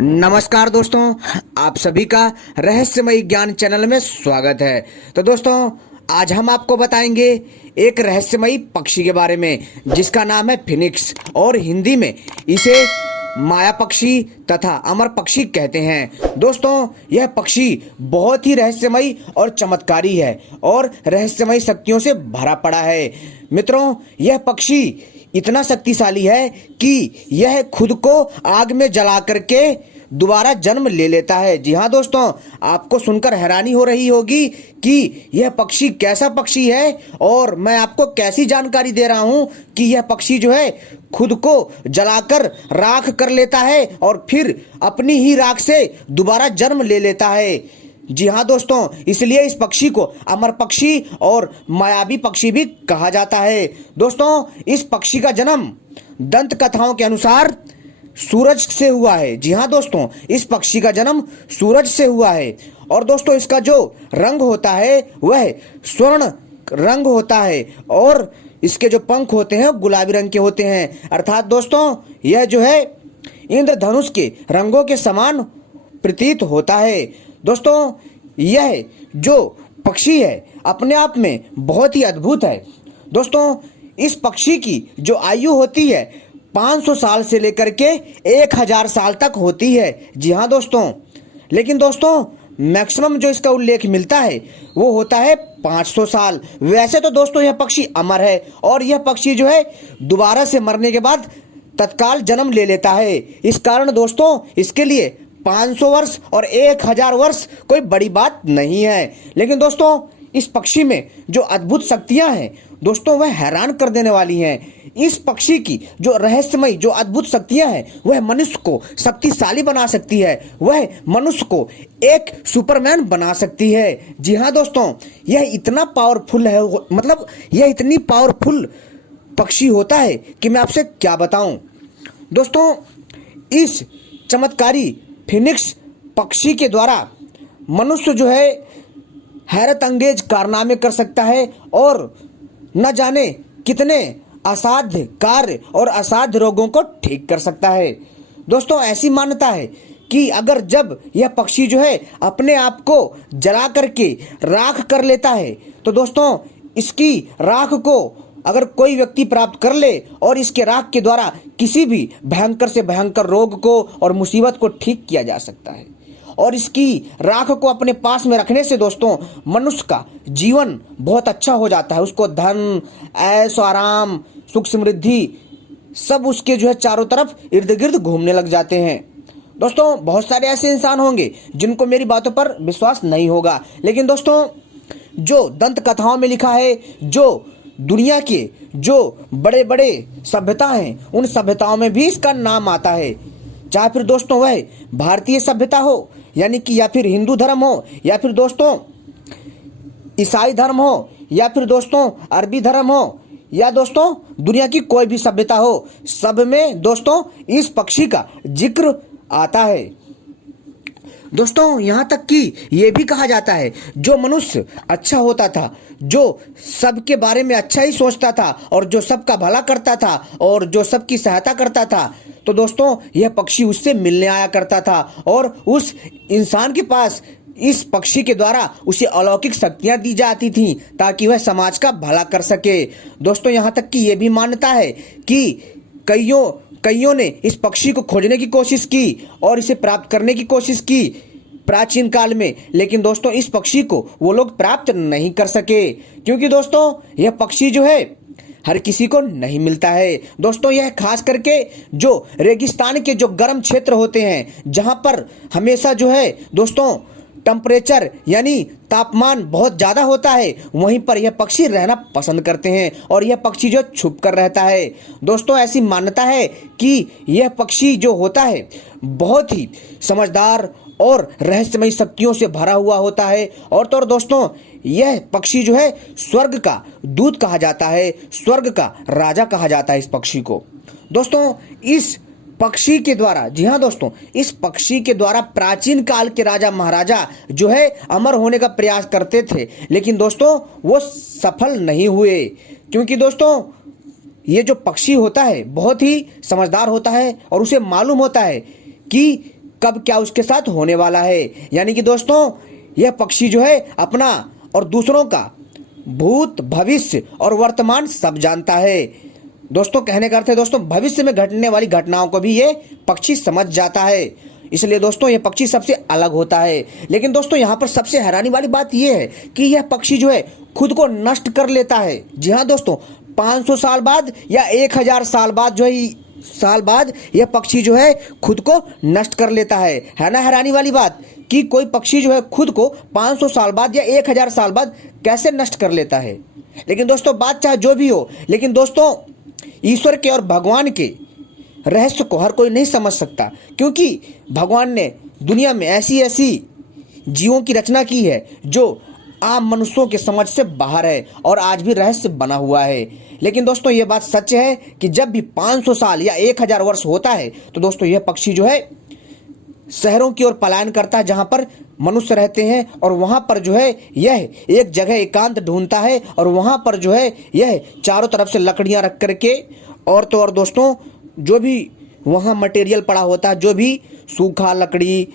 नमस्कार दोस्तों, आप सभी का रहस्यमयी ज्ञान चैनल में स्वागत है। तो दोस्तों, आज हम आपको बताएंगे एक रहस्यमयी पक्षी के बारे में जिसका नाम है फिनिक्स और हिंदी में इसे माया पक्षी तथा अमर पक्षी कहते हैं। दोस्तों, यह पक्षी बहुत ही रहस्यमयी और चमत्कारी है और रहस्यमयी शक्तियों से भरा पड़ा है। मित्रों, यह पक्षी इतना शक्तिशाली है कि यह खुद को आग में जला करके दोबारा जन्म ले लेता है। जी हाँ दोस्तों, आपको सुनकर हैरानी हो रही होगी कि यह पक्षी कैसा पक्षी है और मैं आपको कैसी जानकारी दे रहा हूं कि यह पक्षी जो है खुद को जलाकर राख कर लेता है और फिर अपनी ही राख से दोबारा जन्म ले लेता है। जी हाँ दोस्तों, इसलिए इस पक्षी को अमर पक्षी और मायावी पक्षी भी कहा जाता है। दोस्तों, इस पक्षी का जन्म दंत कथाओं के अनुसार सूरज से हुआ है। जी हाँ दोस्तों, इस पक्षी का जन्म सूरज से हुआ है और दोस्तों इसका जो रंग होता है वह स्वर्ण रंग होता है और इसके जो पंख होते हैं गुलाबी रंग के होते हैं। अर्थात दोस्तों, यह जो है इंद्रधनुष के रंगों के समान प्रतीत होता है। दोस्तों, यह जो पक्षी है अपने आप में बहुत ही अद्भुत है। दोस्तों, इस पक्षी की जो आयु होती है 500 साल से लेकर के 1000 साल तक होती है। जी हाँ दोस्तों, लेकिन दोस्तों मैक्सिमम जो इसका उल्लेख मिलता है वो होता है 500 साल। वैसे तो दोस्तों यह पक्षी अमर है और यह पक्षी जो है दोबारा से मरने के बाद तत्काल जन्म ले लेता है। इस कारण दोस्तों इसके लिए 500 वर्ष और 1000 वर्ष कोई बड़ी बात नहीं है। लेकिन दोस्तों इस पक्षी में जो अद्भुत शक्तियां हैं दोस्तों वह हैरान कर देने वाली हैं। इस पक्षी की जो रहस्यमय जो अद्भुत शक्तियां हैं वह मनुष्य को शक्तिशाली बना सकती है, वह मनुष्य को एक सुपरमैन बना सकती है। जी हाँ दोस्तों, यह इतना पावरफुल है, मतलब यह इतनी पावरफुल पक्षी होता है कि मैं आपसे क्या बताऊं। दोस्तों, इस चमत्कारी फिनिक्स पक्षी के द्वारा मनुष्य जो है हैरत अंगेज कारनामे कर सकता है और न जाने कितने असाध्य कार्य और असाध्य रोगों को ठीक कर सकता है। दोस्तों, ऐसी मान्यता है कि अगर जब यह पक्षी जो है अपने आप को जला करके राख कर लेता है तो दोस्तों इसकी राख को अगर कोई व्यक्ति प्राप्त कर ले और इसके राख के द्वारा किसी भी भयंकर से भयंकर रोग को और मुसीबत को ठीक किया जा सकता है। और इसकी राख को अपने पास में रखने से दोस्तों मनुष्य का जीवन बहुत अच्छा हो जाता है। उसको धन, ऐश, आराम, सुख, समृद्धि सब उसके जो है चारों तरफ इर्द गिर्द घूमने लग जाते हैं। दोस्तों, बहुत सारे ऐसे इंसान होंगे जिनको मेरी बातों पर विश्वास नहीं होगा, लेकिन दोस्तों जो दंत कथाओं में लिखा है, जो दुनिया के जो बड़े बड़े सभ्यता हैं उन सभ्यताओं में भी इसका नाम आता है। चाहे फिर दोस्तों वह भारतीय सभ्यता हो यानी कि या फिर हिंदू धर्म हो या फिर दोस्तों ईसाई धर्म हो या फिर दोस्तों अरबी धर्म हो या दोस्तों दुनिया की कोई भी सभ्यता हो, सब में दोस्तों इस पक्षी का जिक्र आता है। दोस्तों, यहाँ तक कि ये भी कहा जाता है जो मनुष्य अच्छा होता था, जो सबके बारे में अच्छा ही सोचता था और जो सबका भला करता था और जो सबकी सहायता करता था, तो दोस्तों यह पक्षी उससे मिलने आया करता था और उस इंसान के पास इस पक्षी के द्वारा उसे अलौकिक शक्तियां दी जाती थीं ताकि वह समाज का भला कर सके। दोस्तों, यहाँ तक कि ये भी मान्यता है कि कईयों ने इस पक्षी को खोजने की कोशिश की और इसे प्राप्त करने की कोशिश की प्राचीन काल में, लेकिन दोस्तों इस पक्षी को वो लोग प्राप्त नहीं कर सके क्योंकि दोस्तों यह पक्षी जो है हर किसी को नहीं मिलता है। दोस्तों, यह खास करके जो रेगिस्तान के जो गर्म क्षेत्र होते हैं जहां पर हमेशा जो है दोस्तों टेम्परेचर यानी तापमान बहुत ज़्यादा होता है, वहीं पर यह पक्षी रहना पसंद करते हैं और यह पक्षी जो छुप कर रहता है। दोस्तों, ऐसी मान्यता है कि यह पक्षी जो होता है बहुत ही समझदार और रहस्यमयी शक्तियों से भरा हुआ होता है और तो और दोस्तों यह पक्षी जो है स्वर्ग का दूत कहा जाता है, स्वर्ग का राजा कहा जाता है इस पक्षी को। दोस्तों, इस पक्षी के द्वारा, जी हाँ दोस्तों, इस पक्षी के द्वारा प्राचीन काल के राजा महाराजा जो है अमर होने का प्रयास करते थे, लेकिन दोस्तों वो सफल नहीं हुए क्योंकि दोस्तों ये जो पक्षी होता है बहुत ही समझदार होता है और उसे मालूम होता है कि कब क्या उसके साथ होने वाला है। यानी कि दोस्तों यह पक्षी जो है अपना और दूसरों का भूत, भविष्य और वर्तमान सब जानता है। दोस्तों कहने का अर्थ है दोस्तों भविष्य में घटने वाली घटनाओं को भी ये पक्षी समझ जाता है। इसलिए दोस्तों यह पक्षी सबसे अलग होता है। लेकिन दोस्तों यहाँ पर सबसे हैरानी वाली बात यह है कि यह पक्षी जो है खुद को नष्ट कर लेता है। जी हाँ दोस्तों, 500 साल बाद या 1000 साल बाद यह पक्षी जो है खुद को नष्ट कर लेता है ना हैरानी वाली बात कि कोई पक्षी जो है खुद को 500 साल बाद या 1000 साल बाद कैसे नष्ट कर लेता है। लेकिन दोस्तों बात चाहे जो भी हो, लेकिन दोस्तों ईश्वर के और भगवान के रहस्य को हर कोई नहीं समझ सकता, क्योंकि भगवान ने दुनिया में ऐसी ऐसी जीवों की रचना की है जो आम मनुष्यों के समझ से बाहर है और आज भी रहस्य बना हुआ है। लेकिन दोस्तों ये बात सच है कि जब भी 500 साल या 1000 वर्ष होता है तो दोस्तों यह पक्षी जो है शहरों की ओर पलायन करता है जहां पर मनुष्य रहते हैं, और वहां पर जो है यह एक जगह एकांत ढूंढता है और वहां पर जो है यह चारों तरफ से लकड़ियां रख करके और तो और दोस्तों जो भी वहां मटेरियल पड़ा होता है, जो भी सूखा लकड़ी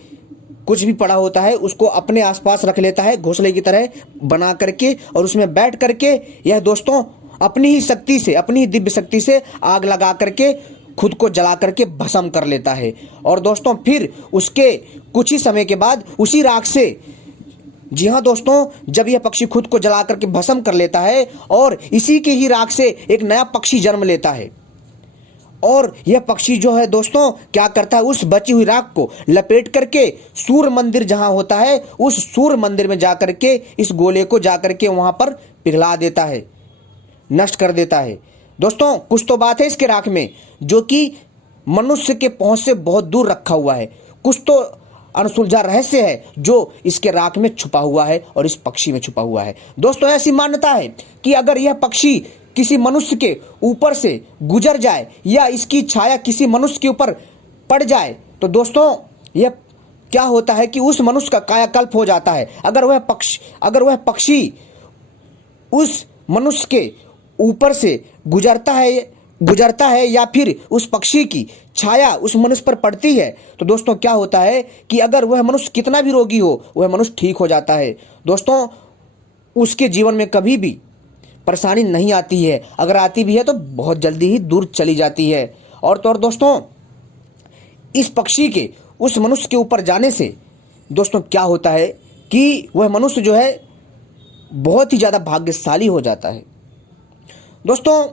कुछ भी पड़ा होता है उसको अपने आसपास रख लेता है घोंसले की तरह बना करके, और उसमें बैठ करके यह दोस्तों अपनी ही शक्ति से, अपनी ही दिव्य शक्ति से आग लगा करके खुद को जला करके भस्म कर लेता है। और दोस्तों फिर उसके कुछ ही समय के बाद उसी राख से, जी हाँ दोस्तों, जब यह पक्षी खुद को जला करके भस्म कर लेता है और इसी के ही राख से एक नया पक्षी जन्म लेता है, और यह पक्षी जो है दोस्तों क्या करता है, उस बची हुई राख को लपेट करके सूर्य मंदिर जहां होता है उस सूर्य मंदिर में जाकर के इस गोले को जाकर के वहां पर पिघला देता है, नष्ट कर देता है। दोस्तों कुछ तो बात है इसके राख में जो कि मनुष्य के पहुंच से बहुत दूर रखा हुआ है, कुछ तो अनसुलझा रहस्य है जो इसके राख में छुपा हुआ है और इस पक्षी में छुपा हुआ है। दोस्तों ऐसी मान्यता है कि अगर यह पक्षी किसी मनुष्य के ऊपर से गुजर जाए या इसकी छाया किसी मनुष्य के ऊपर पड़ जाए तो दोस्तों यह क्या होता है कि उस मनुष्य का कायाकल्प हो जाता है। अगर वह पक्षी उस मनुष्य के ऊपर से गुजरता है या फिर उस पक्षी की छाया उस मनुष्य पर पड़ती है तो दोस्तों क्या होता है कि अगर वह मनुष्य कितना भी रोगी हो वह मनुष्य ठीक हो जाता है। दोस्तों उसके जीवन में कभी भी परेशानी नहीं आती है, अगर आती भी है तो बहुत जल्दी ही दूर चली जाती है। और तो और दोस्तों इस पक्षी के उस मनुष्य के ऊपर जाने से दोस्तों क्या होता है कि वह मनुष्य जो है बहुत ही ज़्यादा भाग्यशाली हो जाता है। दोस्तों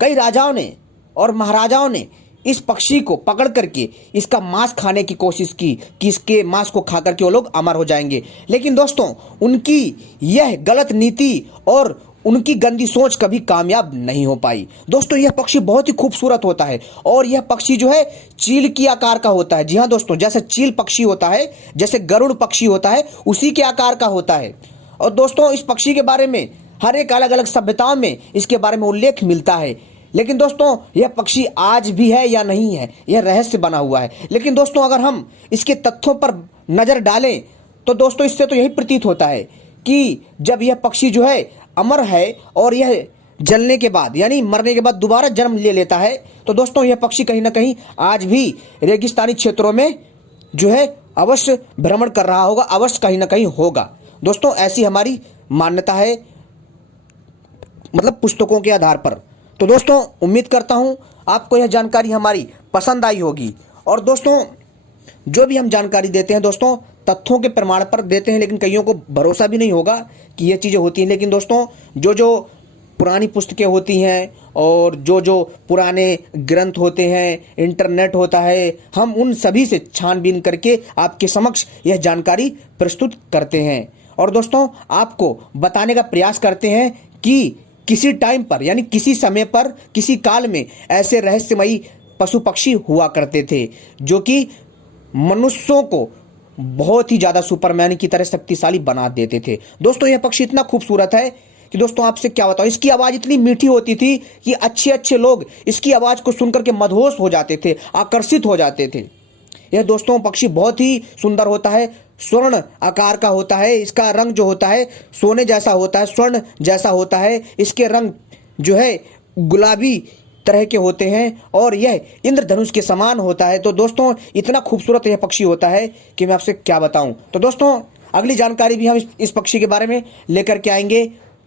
कई राजाओं ने और महाराजाओं ने इस पक्षी को पकड़ करके इसका मांस खाने की कोशिश की कि इसके मांस को खा करके वो लोग अमर हो जाएंगे, लेकिन दोस्तों उनकी यह गलत नीति और उनकी गंदी सोच कभी कामयाब नहीं हो पाई। दोस्तों यह पक्षी बहुत ही खूबसूरत होता है और यह पक्षी जो है चील की आकार का होता है। जी हाँ दोस्तों, जैसे चील पक्षी होता है, जैसे गरुड़ पक्षी होता है, उसी के आकार का होता है। और दोस्तों इस पक्षी के बारे में हर एक अलग अलग सभ्यताओं में इसके बारे में उल्लेख मिलता है, लेकिन दोस्तों यह पक्षी आज भी है या नहीं है यह रहस्य बना हुआ है। लेकिन दोस्तों अगर हम इसके तथ्यों पर नज़र डालें तो दोस्तों इससे तो यही प्रतीत होता है कि जब यह पक्षी जो है अमर है और यह जलने के बाद यानी मरने के बाद दोबारा जन्म ले लेता है तो दोस्तों यह पक्षी कहीं ना कहीं आज भी रेगिस्तानी क्षेत्रों में जो है अवश्य भ्रमण कर रहा होगा, अवश्य कहीं ना कहीं होगा। दोस्तों ऐसी हमारी मान्यता है, मतलब पुस्तकों के आधार पर। तो दोस्तों उम्मीद करता हूँ आपको यह जानकारी हमारी पसंद आई होगी। और दोस्तों जो भी हम जानकारी देते हैं दोस्तों तथ्यों के प्रमाण पर देते हैं, लेकिन कईयों को भरोसा भी नहीं होगा कि ये चीज़ें होती हैं। लेकिन दोस्तों जो पुरानी पुस्तकें होती हैं और जो पुराने ग्रंथ होते हैं, इंटरनेट होता है, हम उन सभी से छानबीन करके आपके समक्ष यह जानकारी प्रस्तुत करते हैं और दोस्तों आपको बताने का प्रयास करते हैं कि किसी टाइम पर यानी किसी समय पर किसी काल में ऐसे रहस्यमयी पशु पक्षी हुआ करते थे जो कि मनुष्यों को बहुत ही ज़्यादा सुपरमैन की तरह शक्तिशाली बना देते थे। दोस्तों यह पक्षी इतना खूबसूरत है कि दोस्तों आपसे क्या बताऊं, इसकी आवाज़ इतनी मीठी होती थी कि अच्छे अच्छे लोग इसकी आवाज़ को सुनकर के मदहोश हो जाते थे, आकर्षित हो जाते थे। यह दोस्तों पक्षी बहुत ही सुंदर होता है, स्वर्ण आकार का होता है, इसका रंग जो होता है सोने जैसा होता है, स्वर्ण जैसा होता है। इसके रंग जो है गुलाबी तरह के होते हैं और यह इंद्रधनुष के समान होता है। तो दोस्तों इतना खूबसूरत यह पक्षी होता है कि मैं आपसे क्या बताऊं। तो दोस्तों अगली जानकारी भी हम इस पक्षी के बारे में लेकर के आएंगे।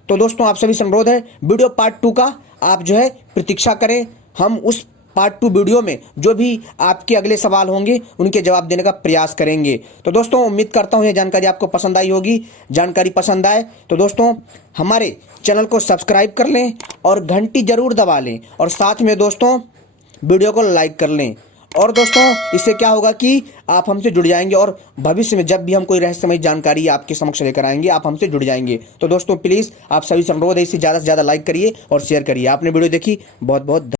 तो दोस्तों आप सभी से अनुरोध है, वीडियो पार्ट 2 का आप जो है प्रतीक्षा करें। हम उस पार्ट 2 वीडियो में जो भी आपके अगले सवाल होंगे उनके जवाब देने का प्रयास करेंगे। तो दोस्तों उम्मीद करता हूँ ये जानकारी आपको पसंद आई होगी। जानकारी पसंद आए तो दोस्तों हमारे चैनल को सब्सक्राइब कर लें और घंटी जरूर दबा लें और साथ में दोस्तों वीडियो को लाइक कर लें। और दोस्तों इससे क्या होगा कि आप हमसे जुड़ जाएंगे और भविष्य में जब भी हम कोई रहस्यमय जानकारी आपके समक्ष लेकर आएंगे आप हमसे जुड़ जाएंगे। तो दोस्तों प्लीज़ आप सभी से अनुरोध है, इसे ज़्यादा से ज़्यादा लाइक करिए और शेयर करिए। आपने वीडियो देखी, बहुत बहुत